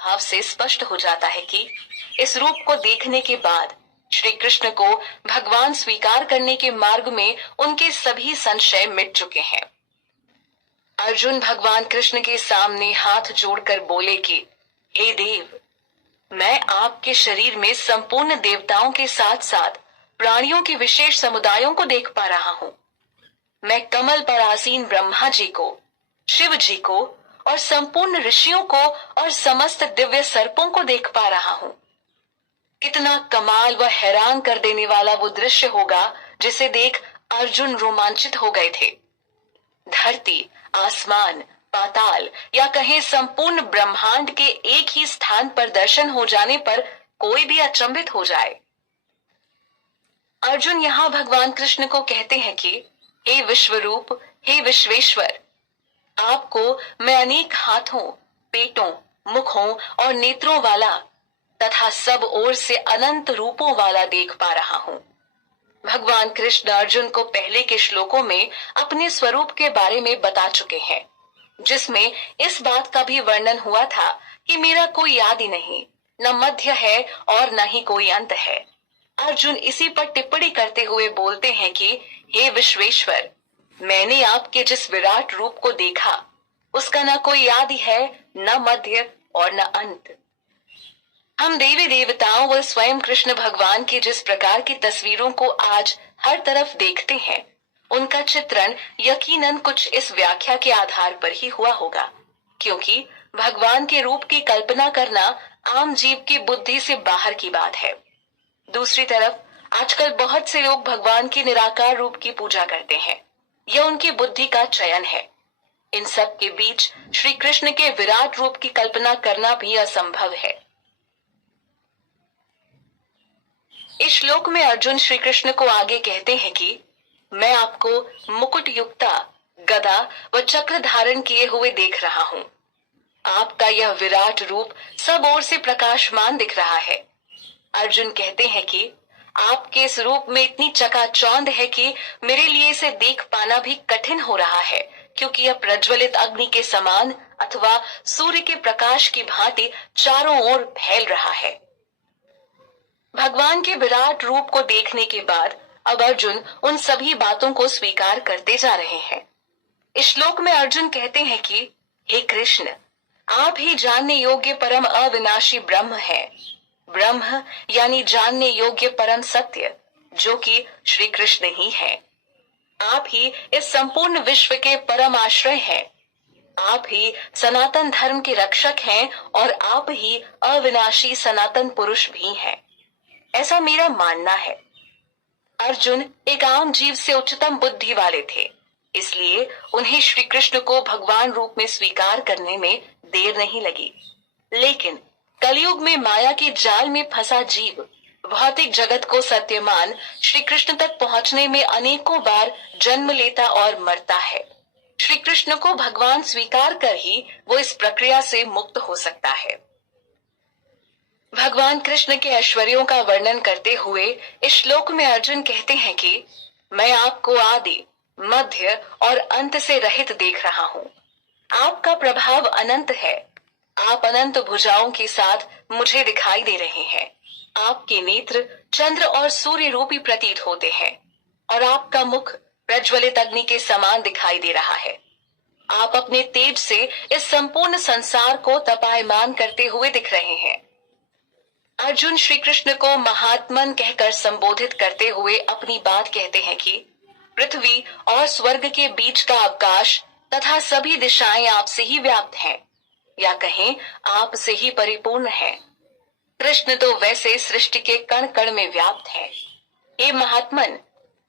भाव से स्पष्ट हो जाता है कि इस रूप को देखने के बाद श्री कृष्ण को भगवान स्वीकार करने के मार्ग में उनके सभी संशय मिट चुके हैं। अर्जुन भगवान कृष्ण के सामने हाथ जोड़कर बोले कि हे देव, मैं आपके शरीर में संपूर्ण देवताओं के साथ साथ प्राणियों के विशेष समुदायों को देख पा रहा हूँ। मैं कमल पर आसीन ब्रह्मा जी को, शिव जी को और संपूर्ण ऋषियों को और समस्त दिव्य सर्पों को देख पा रहा हूँ। कितना कमाल व हैरान कर देने वाला वो दृश्य होगा जिसे देख अर्जुन रोमांचित हो गए थे। धरती, आसमान, पाताल या कहें संपूर्ण ब्रह्मांड के एक ही स्थान पर दर्शन हो जाने पर कोई भी अचंभित हो जाए। अर्जुन यहाँ भगवान कृष्ण को कहते हैं कि हे विश्वरूप, हे विश्वेश्वर, आपको मैं अनेक हाथों, पेटों, मुखों और नेत्रों वाला तथा सब ओर से अनंत रूपों वाला देख पा रहा हूँ। भगवान कृष्ण अर्जुन को पहले के श्लोकों में अपने स्वरूप के बारे में बता चुके हैं, जिसमें इस बात का भी वर्णन हुआ था कि मेरा कोई आदि नहीं, न मध्य है और न ही कोई अंत है। अर्जुन इसी पर टिप्पणी करते हुए बोलते हैं कि हे विश्वेश्वर, मैंने आपके जिस विराट रूप को देखा उसका न कोई आदि है, न मध्य और न अंत। हम देवी देवताओं व स्वयं कृष्ण भगवान की जिस प्रकार की तस्वीरों को आज हर तरफ देखते हैं, उनका चित्रण यकीनन कुछ इस व्याख्या के आधार पर ही हुआ होगा, क्योंकि भगवान के रूप की कल्पना करना आम जीव की बुद्धि से बाहर की बात है। दूसरी तरफ आजकल बहुत से लोग भगवान के निराकार रूप की पूजा करते हैं। यह उनकी बुद्धि का चयन है। इन सब के बीच श्री कृष्ण के विराट रूप की कल्पना करना भी असंभव है। इस श्लोक में अर्जुन श्री कृष्ण को आगे कहते हैं कि मैं आपको मुकुट युक्ता, गदा व चक्र धारण किए हुए देख रहा हूँ। आपका यह विराट रूप सब ओर से प्रकाशमान दिख रहा है। अर्जुन कहते हैं कि आपके इस रूप में इतनी चकाचौंध है कि मेरे लिए इसे देख पाना भी कठिन हो रहा है, क्योंकि यह प्रज्वलित अग्नि के समान अथवा सूर्य के प्रकाश की भांति चारों ओर फैल रहा है। भगवान के विराट रूप को देखने के बाद अब अर्जुन उन सभी बातों को स्वीकार करते जा रहे हैं। इस श्लोक में अर्जुन कहते हैं कि हे कृष्ण, आप ही जानने योग्य परम अविनाशी ब्रह्म है। ब्रह्म यानी जानने योग्य परम सत्य, जो कि श्री कृष्ण ही है। आप ही इस संपूर्ण विश्व के परम आश्रय हैं। आप ही सनातन धर्म के रक्षक हैं और आप ही अविनाशी सनातन पुरुष भी हैं, ऐसा मेरा मानना है। अर्जुन एक आम जीव से उच्चतम बुद्धि वाले थे, इसलिए उन्हें श्री कृष्ण को भगवान रूप में स्वीकार करने में देर नहीं लगी। लेकिन कलयुग में माया के जाल में फंसा जीव भौतिक जगत को सत्यमान श्री कृष्ण तक पहुंचने में अनेकों बार जन्म लेता और मरता है। श्री कृष्ण को भगवान स्वीकार कर ही वो इस प्रक्रिया से मुक्त हो सकता है। भगवान कृष्ण के ऐश्वर्यों का वर्णन करते हुए इस श्लोक में अर्जुन कहते हैं कि मैं आपको आदि, मध्य और अंत से रहित देख रहा हूँ। आपका प्रभाव अनंत है। आप अनंत भुजाओं के साथ मुझे दिखाई दे रहे हैं। आपके नेत्र चंद्र और सूर्य रूपी प्रतीत होते हैं और आपका मुख प्रज्वलित अग्नि के समान दिखाई दे रहा है। आप अपने तेज से इस संपूर्ण संसार को तपायमान करते हुए दिख रहे हैं। अर्जुन श्री कृष्ण को महात्मन कहकर संबोधित करते हुए अपनी बात कहते हैं कि पृथ्वी और स्वर्ग के बीच का अवकाश तथा सभी दिशाएं आपसे ही व्याप्त हैं, या कहें आप से ही परिपूर्ण है। कृष्ण तो वैसे सृष्टि के कण कण में व्याप्त है। हे महात्मन,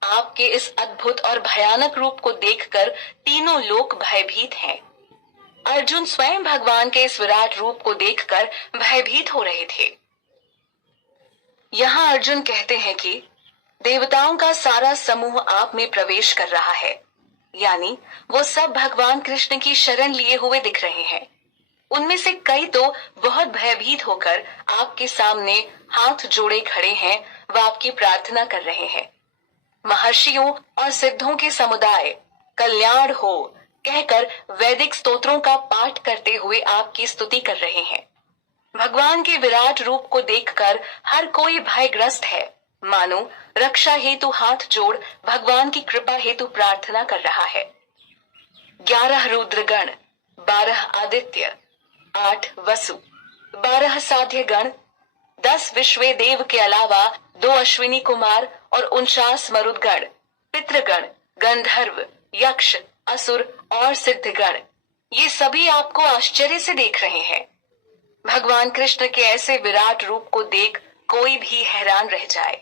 आपके इस अद्भुत और भयानक रूप को देखकर तीनों लोक भयभीत हैं। अर्जुन स्वयं भगवान के इस विराट रूप को देखकर भयभीत हो रहे थे। यहाँ अर्जुन कहते हैं कि देवताओं का सारा समूह आप में प्रवेश कर रहा है, यानी वो सब भगवान कृष्ण की शरण लिए हुए दिख रहे हैं। उनमें से कई तो बहुत भयभीत होकर आपके सामने हाथ जोड़े खड़े हैं व आपकी प्रार्थना कर रहे हैं। महर्षियों और सिद्धों के समुदाय कल्याण हो कहकर वैदिक स्तोत्रों का पाठ करते हुए आपकी स्तुति कर रहे हैं। भगवान के विराट रूप को देखकर हर कोई भयग्रस्त है, मानो रक्षा हेतु हाथ जोड़ भगवान की कृपा हेतु प्रार्थना कर रहा है। 11 रुद्रगण, 12 आदित्य, 8 वसु, 12 साध्य गण, 10 विश्वे देव के अलावा 2 अश्विनी कुमार और 49 मरुदगण, पितृगण, गंधर्व, यक्ष, असुर और सिद्धगण, ये सभी आपको आश्चर्य से देख रहे हैं। भगवान कृष्ण के ऐसे विराट रूप को देख कोई भी हैरान रह जाए,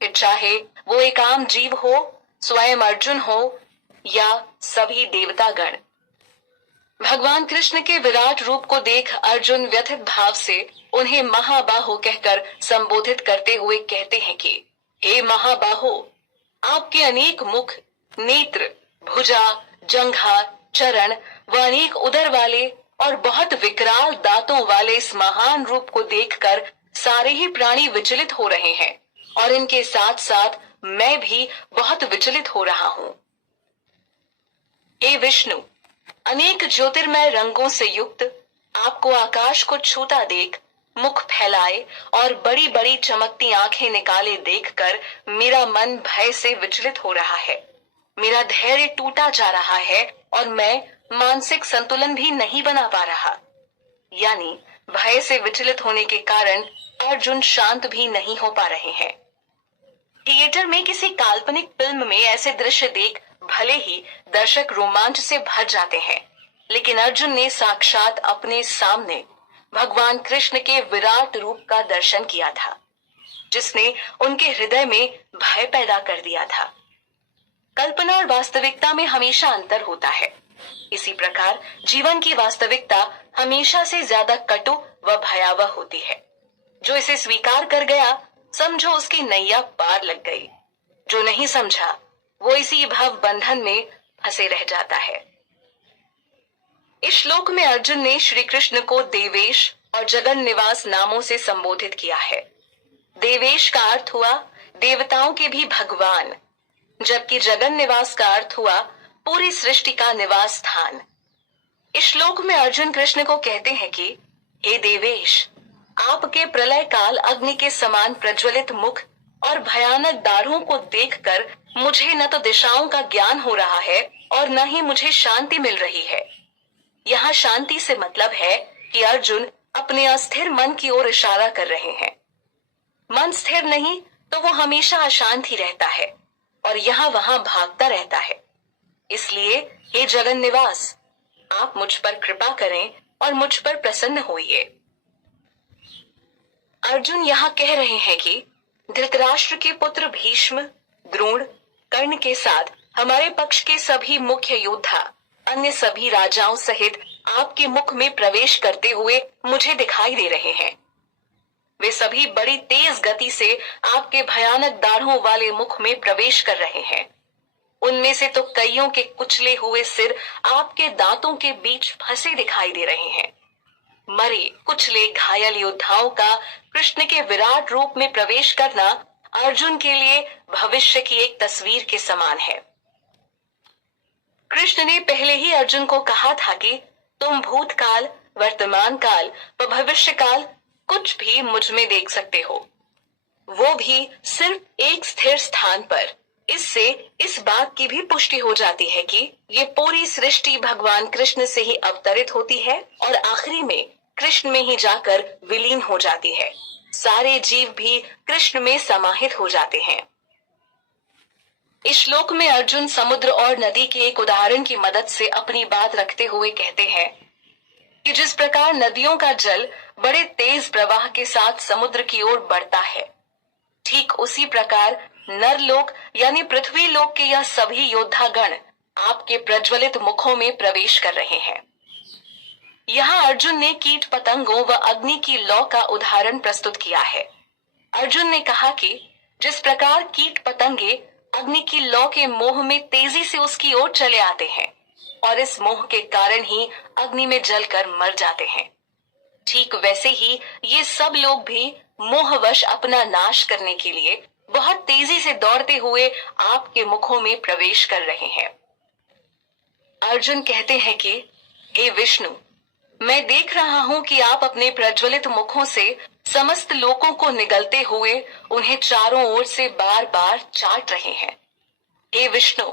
फिर चाहे वो एक आम जीव हो, स्वयं अर्जुन हो या सभी देवतागण। भगवान कृष्ण के विराट रूप को देख अर्जुन व्यथित भाव से उन्हें महाबाहो कहकर संबोधित करते हुए कहते हैं कि हे महाबाहो, आपके अनेक मुख, नेत्र, भुजा, जंघा, चरण व अनेक उदर वाले और बहुत विकराल दांतों वाले इस महान रूप को देखकर सारे ही प्राणी विचलित हो रहे हैं और इनके साथ साथ मैं भी बहुत विचलित हो रहा हूँ। हे विष्णु, अनेक ज्योतिर्मय रंगों से युक्त आपको आकाश को छूता देख, मुख फैलाए और बड़ी बड़ी चमकती आंखें निकाले देखकर मेरा मन भय से विचलित हो रहा है, मेरा धैर्य टूटा जा रहा है और मैं मानसिक संतुलन भी नहीं बना पा रहा। यानी भय से विचलित होने के कारण अर्जुन शांत भी नहीं हो पा रहे हैं। थिएटर में किसी काल्पनिक फिल्म में ऐसे दृश्य देख भले ही दर्शक रोमांच से भर जाते हैं, लेकिन अर्जुन ने साक्षात अपने सामने भगवान कृष्ण के विराट रूप का दर्शन किया था, जिसने उनके हृदय में भय पैदा कर दिया था। कल्पना और वास्तविकता में हमेशा अंतर होता है। इसी प्रकार जीवन की वास्तविकता हमेशा से ज्यादा कटु व भयावह होती है। जो इसे स्वीकार कर गया, समझो उसकी नैया पार लग गई। जो नहीं समझा, वो इसी भव बंधन में फंसे रह जाता है। इस श्लोक में अर्जुन ने श्री कृष्ण को देवेश और जगन निवास नामों से संबोधित किया है। देवेश का अर्थ हुआ देवताओं के भी भगवान, जबकि जगन निवास का अर्थ हुआ पूरी सृष्टि का निवास स्थान। इस श्लोक में अर्जुन कृष्ण को कहते हैं कि हे देवेश, आपके प्रलय काल अग्नि के समान प्रज्वलित मुख और भयानक दाढ़ों को देखकर मुझे न तो दिशाओं का ज्ञान हो रहा है और न ही मुझे शांति मिल रही है। यहाँ शांति से मतलब है कि अर्जुन अपने अस्थिर मन की ओर इशारा कर रहे हैं। मन स्थिर नहीं तो वो हमेशा अशांत ही रहता है और यहाँ वहां भागता रहता है। इसलिए हे जगन निवास, आप मुझ पर कृपा करें और मुझ पर प्रसन्न होइए। अर्जुन यहाँ कह रहे हैं कि धृतराष्ट्र के पुत्र भीष्म, द्रोण, कर्ण के साथ हमारे पक्ष के सभी मुख्य योद्धा अन्य सभी राजाओं सहित आपके मुख में प्रवेश करते हुए मुझे दिखाई दे रहे हैं। वे सभी बड़ी तेज गति से आपके भयानक दाढ़ों वाले मुख में प्रवेश कर रहे हैं। उनमें से तो कईयों के कुचले हुए सिर आपके दांतों के बीच फंसे दिखाई दे रहे हैं। मरे कुचले घायल योद्धाओं का कृष्ण के विराट रूप में प्रवेश करना अर्जुन के लिए भविष्य की एक तस्वीर के समान है। कृष्ण ने पहले ही अर्जुन को कहा था कि तुम भूतकाल, वर्तमान काल व भविष्य काल कुछ भी मुझ में देख सकते हो, वो भी सिर्फ एक स्थिर स्थान पर। इससे इस बात की भी पुष्टि हो जाती है कि ये पूरी सृष्टि भगवान कृष्ण से ही अवतरित होती है और आखिरी में कृष्ण में ही जाकर विलीन हो जाती है। सारे जीव भी कृष्ण में समाहित हो जाते हैं। इस श्लोक में अर्जुन समुद्र और नदी के एक उदाहरण की मदद से अपनी बात रखते हुए कहते हैं कि जिस प्रकार नदियों का जल बड़े तेज प्रवाह के साथ समुद्र की ओर बढ़ता है, ठीक उसी प्रकार नरलोक यानी पृथ्वी लोक के यह सभी योद्धागण आपके प्रज्वलित मुखों में प्रवेश कर रहे हैं। यहाँ अर्जुन ने कीट पतंगों व अग्नि की लौ का उदाहरण प्रस्तुत किया है। अर्जुन ने कहा कि जिस प्रकार कीट पतंगे अग्नि की लौ के मोह में तेजी से उसकी ओर चले आते हैं और इस मोह के कारण ही अग्नि में जलकर मर जाते हैं, ठीक वैसे ही ये सब लोग भी मोहवश अपना नाश करने के लिए बहुत तेजी से दौड़ते हुए आपके मुखों में प्रवेश कर रहे हैं। अर्जुन कहते हैं कि हे विष्णु, मैं देख रहा हूँ कि आप अपने प्रज्वलित मुखों से समस्त लोगों को निगलते हुए उन्हें चारों ओर से बार बार चाट रहे हैं। हे विष्णु,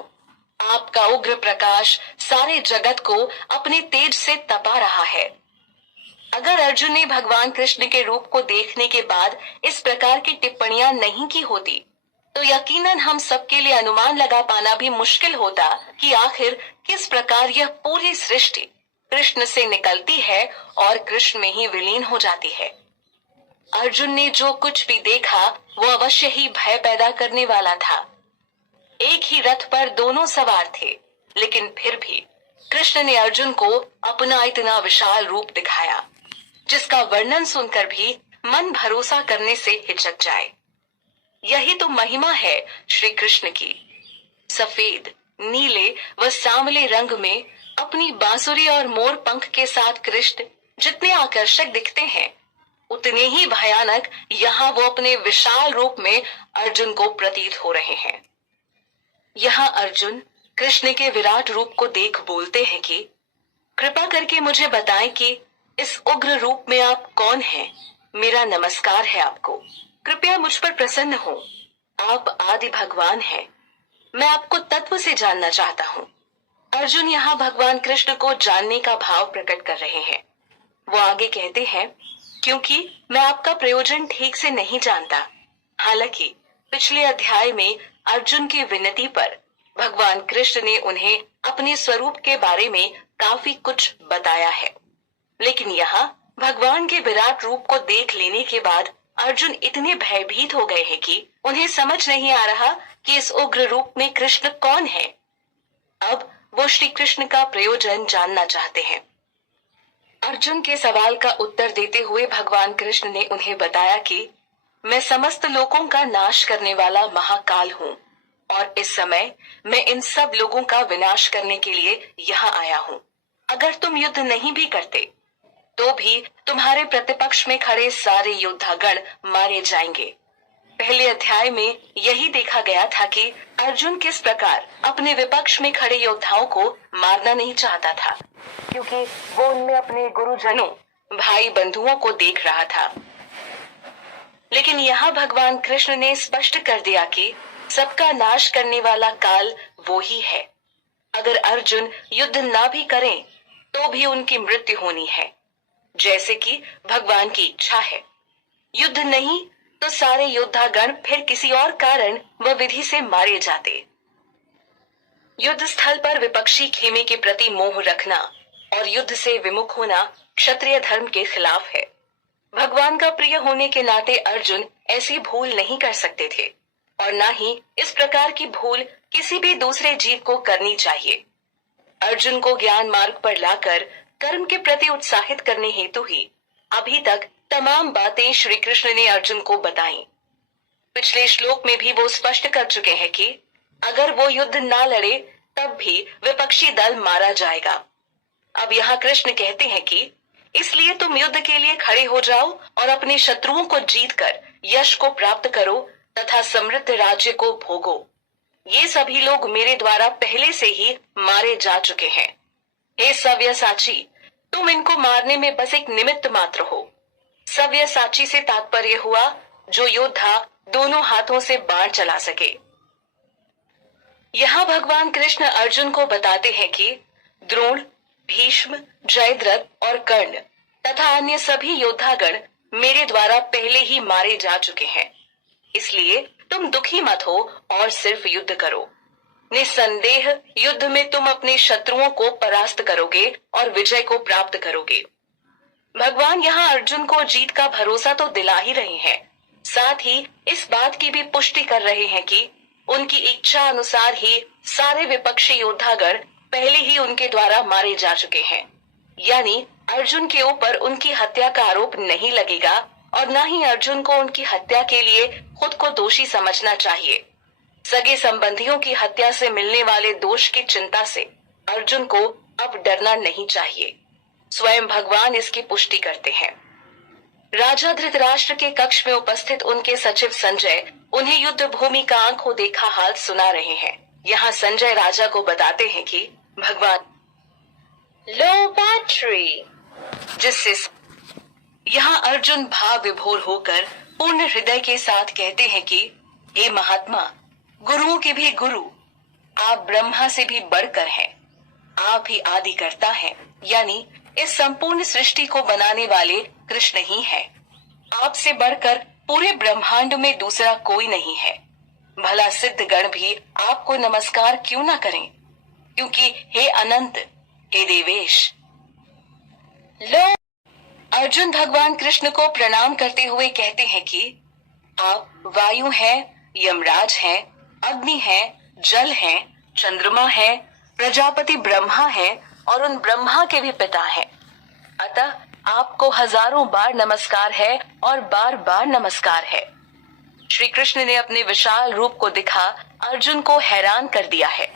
आपका उग्र प्रकाश सारे जगत को अपने तेज से तपा रहा है। अगर अर्जुन ने भगवान कृष्ण के रूप को देखने के बाद इस प्रकार की टिप्पणियां नहीं की होती, तो यकीनन हम सबके लिए अनुमान लगा पाना भी मुश्किल होता कि आखिर किस प्रकार यह पूरी सृष्टि कृष्ण से निकलती है और कृष्ण में ही विलीन हो जाती है। अर्जुन ने जो कुछ भी देखा वो अवश्य ही भय पैदा करने वाला था। एक ही रथ पर दोनों सवार थे, लेकिन फिर भी कृष्ण ने अर्जुन को अपना इतना विशाल रूप दिखाया जिसका वर्णन सुनकर भी मन भरोसा करने से हिचक जाए। यही तो महिमा है श्री कृष्ण की। सफेद, नीले व सांवले रंग में अपनी बांसुरी और मोर पंख के साथ कृष्ण जितने आकर्षक दिखते हैं, उतने ही भयानक यहाँ वो अपने विशाल रूप में अर्जुन को प्रतीत हो रहे हैं। यहाँ अर्जुन कृष्ण के विराट रूप को देख बोलते हैं कि कृपा करके मुझे बताएं कि इस उग्र रूप में आप कौन हैं। मेरा नमस्कार है आपको, कृपया मुझ पर प्रसन्न हो। आप आदि भगवान हैं, मैं आपको तत्व से जानना चाहता हूँ। अर्जुन यहाँ भगवान कृष्ण को जानने का भाव प्रकट कर रहे हैं। वो आगे कहते हैं, क्योंकि मैं आपका प्रयोजन ठीक से नहीं जानता। हालांकि पिछले अध्याय में अर्जुन की विनती पर भगवान कृष्ण ने उन्हें अपने स्वरूप के बारे में काफी कुछ बताया है, लेकिन यहाँ भगवान के विराट रूप को देख लेने के बाद अर्जुन इतने भयभीत हो गए हैं कि उन्हें समझ नहीं आ रहा कि इस उग्र रूप में कृष्ण कौन है। अब वो श्री कृष्ण का प्रयोजन जानना चाहते हैं। अर्जुन के सवाल का उत्तर देते हुए भगवान कृष्ण ने उन्हें बताया कि मैं समस्त लोगों का नाश करने वाला महाकाल हूँ और इस समय मैं इन सब लोगों का विनाश करने के लिए यहाँ आया हूँ। अगर तुम युद्ध नहीं भी करते तो भी तुम्हारे प्रतिपक्ष में खड़े सारे योद्धागण मारे जाएंगे। पहले अध्याय में यही देखा गया था कि अर्जुन किस प्रकार अपने विपक्ष में खड़े योद्धाओं को मारना नहीं चाहता था, क्योंकि वो उनमें अपने गुरुजनों, भाई बंधुओं को देख रहा था। लेकिन यहाँ भगवान कृष्ण ने स्पष्ट कर दिया कि सबका नाश करने वाला काल वो ही है। अगर अर्जुन युद्ध ना भी करें तो भी उनकी मृत्यु होनी है, जैसे कि भगवान की इच्छा है। युद्ध नहीं तो सारे योद्धागण फिर किसी और कारण व विधि से मारे जाते। युद्ध स्थल पर विपक्षी खेमे के प्रति मोह रखना और युद्ध से विमुख होना क्षत्रिय धर्म के खिलाफ है। भगवान का प्रिय होने के नाते अर्जुन ऐसी भूल नहीं कर सकते थे और न ही इस प्रकार की भूल किसी भी दूसरे जीव को करनी चाहिए। अर्जुन को ज्ञान मार्ग पर लाकर कर्म के प्रति उत्साहित करने हेतु ही अभी तक तमाम बातें श्री कृष्ण ने अर्जुन को बताई। पिछले श्लोक में भी वो स्पष्ट कर चुके हैं कि अगर वो युद्ध ना लड़े तब भी विपक्षी दल मारा जाएगा। अब यहाँ कृष्ण कहते हैं कि इसलिए तुम युद्ध के लिए खड़े हो जाओ और अपने शत्रुओं को जीतकर यश को प्राप्त करो तथा समृद्ध राज्य को भोगो। ये सभी लोग मेरे द्वारा पहले से ही मारे जा चुके हैं। हे सव्यसाची, तुम इनको मारने में बस एक निमित्त मात्र हो। सव्यसाची से तात्पर्य हुआ जो योद्धा दोनों हाथों से बाण चला सके। यहाँ भगवान कृष्ण अर्जुन को बताते हैं कि द्रोण, भीष्म, जयद्रथ और कर्ण तथा अन्य सभी योद्धागण मेरे द्वारा पहले ही मारे जा चुके हैं। इसलिए तुम दुखी मत हो और सिर्फ युद्ध करो। निस्संदेह युद्ध में तुम अपने शत्रुओं को परास्त करोगे और विजय को प्राप्त करोगे। भगवान यहाँ अर्जुन को जीत का भरोसा तो दिला ही रहे हैं, साथ ही इस बात की भी पुष्टि कर रहे हैं कि उनकी इच्छा अनुसार ही सारे विपक्षी योद्धागण पहले ही उनके द्वारा मारे जा चुके हैं। यानी अर्जुन के ऊपर उनकी हत्या का आरोप नहीं लगेगा और न ही अर्जुन को उनकी हत्या के लिए खुद को दोषी समझना चाहिए। सगे संबंधियों की हत्या से मिलने वाले दोष की चिंता से अर्जुन को अब डरना नहीं चाहिए। स्वयं भगवान इसकी पुष्टि करते हैं। राजा धृतराष्ट्र के कक्ष में उपस्थित उनके सचिव संजय उन्हें युद्ध भूमि का आंखों देखा हाल सुना रहे हैं। यहाँ संजय राजा को बताते हैं कि भगवान Low battery. जिससे यहाँ अर्जुन भाव विभोर होकर पूर्ण हृदय के साथ कहते हैं कि हे महात्मा, गुरुओं के भी गुरु, आप ब्रह्मा से भी बढ़कर हैं। आप ही आदि कर्ता हैं, यानी इस संपूर्ण सृष्टि को बनाने वाले कृष्ण ही हैं। आपसे बढ़कर पूरे ब्रह्मांड में दूसरा कोई नहीं है। भला सिद्ध गण भी आपको नमस्कार क्यों ना करें, क्योंकि हे अनंत, हे देवेश। लो, अर्जुन भगवान कृष्ण को प्रणाम करते हुए कहते हैं कि आप वायु हैं, यमराज हैं, अग्नि हैं, जल हैं, चंद्रमा हैं, प्रजापति ब्रह्मा हैं और उन ब्रह्मा के भी पिता हैं। अतः आपको हजारों बार नमस्कार है और बार बार नमस्कार है। श्री कृष्ण ने अपने विशाल रूप को दिखा अर्जुन को हैरान कर दिया है,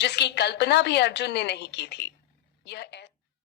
जिसकी कल्पना भी अर्जुन ने नहीं की थी। यह